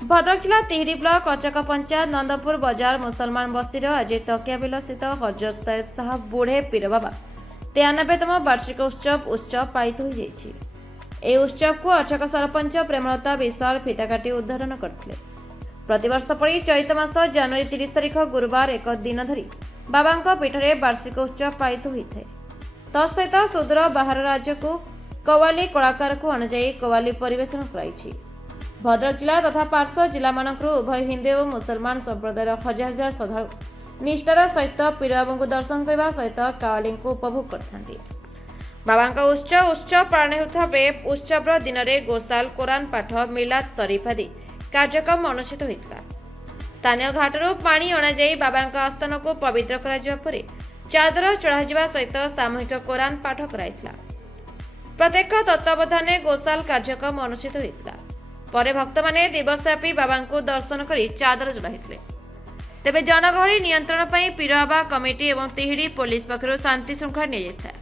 भद्रक जिला तिहिडी ब्लॉक कचक पंचायत नंदपुर बाजार मुसलमान बस्तीर आज तकियाबिल स्थित हजरत सैयद साहब बुढ़े पीर बाबा 93तम वार्षिक उत्सव पालित हो जाइछि। ए उत्सव को अचक सरपंच प्रेमलता विश्वाल फिता काटी उद्घाटन करथिले। प्रतिवर्ष पड़ी चैत मास जनवरी 30 तारिख गुरुवार एक दिन धरी बाबा पीठरे वार्षिक उत्सव पालित होइଥାଏ। तत्सहित सुदूर बाहर राज्य को कव्वाली कलाकार को अणाई कव्वाली परिवेशन कराइछि। भद्रक जिला तथा पार्श्व जिला मानकरू उभय हिंदू और मुसलमान संप्रदायर हजार हजार श्रद्धालु निष्ठार सहित पीर बाबू को दर्शन करने सहित कव्वाली को उपभोग करथांती। बाबा उत्सव पालन होता बेले उत्सव दिन में गोशाल कोरान पाठ मिलाद शरीफ आदि कार्यक्रम अनुष्ठित होता। स्थानीय घाटरू पानी अणाई बाबा आस्थान को पवित्र कर चादर चढ़ा सहित सामूहिक कोरान पाठ कराइथिला। प्रत्येक तत्वावधान गोशाल कार्यक्रम अनुष्ठित होता। परे भक्त माने दिवसव्यापी बाबा को दर्शन कर चादर चढ़ाई। तेबे जनगहली नियंत्रण पर पीर बाबा कमिटी और तिहिडी पुलिस पक्षर शांति श्रृंखला निया।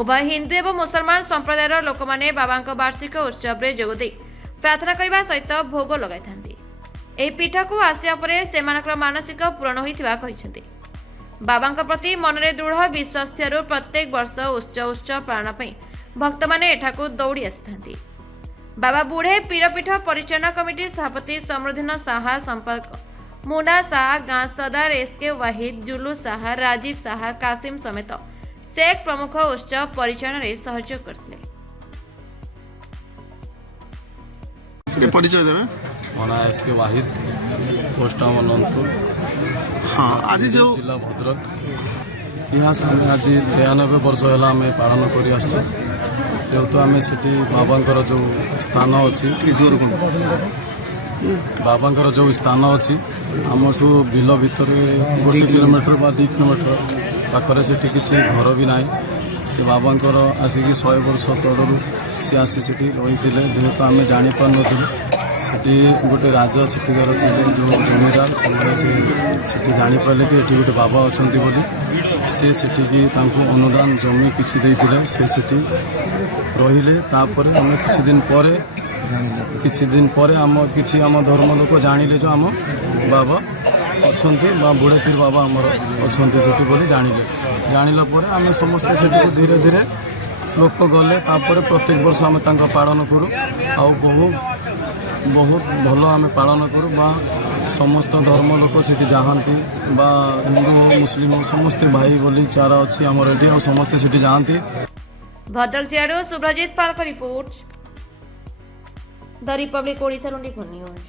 उभय हिंदू और मुसलमान संप्रदायर लोक मैंने बाबा वार्षिक उत्सव में जोगदे प्रार्थना करने सहित भोग लगाई। पीठ को आसिया परे सेमानकर मानसिक पूरण होइथिबा कहिसेंती। बाबा प्रति मन में दृढ़ विश्वास थियारु प्रत्येक वर्ष उत्सव पालन पर भक्त माने एठाकू दौड़ी आसी। बाबा बुढ़े पीरपीठ परिचालना कमिटी सभापति समृद्धिन साहा, संपर्क मुना साहा, गाँ सदार एसके वाहिद, जुलू साहा, राजीव साहा, कासिम समेत शेख प्रमुख उत्सव परिचालन में सहयोग करते। परिचय देवे मना एसके वाहिद पोस्ट अनंतपुर। हाँ आज जो जिला भद्रक इतिहास आम आज 93 वर्ष है पालन कर जेहेतु आम से बाबा जो स्थान अच्छी बाबा जो स्थान अच्छी आम सब बिल भितर 1 किलोमीटर बा 2 किलोमीटर पाखरे से किसी घर भी ना से बाबा आसिक 100 वर्ष तौर सी आसी से रही जेहेतु आम जापार से गोटे राजा सेठिकार थे जो जमीदार से जापारे कि ये गोटे बाबा अच्छा बोली से अनुदान जमी किसी देते से रहिले। तापर आम किछि दिन पर आम किसी आम धर्म लोक जानिले जो आम बाबा अच्छा बुढ़े पीर बाबा आमर अच्छा से बोली जानिला पर आम समस्ते से धीरे धीरे लोक गले। तापर प्रत्येक वर्ष आम पालन करूँ आ बहुत भल आम पालन करूँ बा समस्त धर्म लोक से जाती बा हिंदू हो मुस्लिम हो समस्ते भाई बोली चारा अच्छी आमर ये और समस्ते से जाती। भद्रक जिला Subrajit Pal report the Republic Odisha 24 news.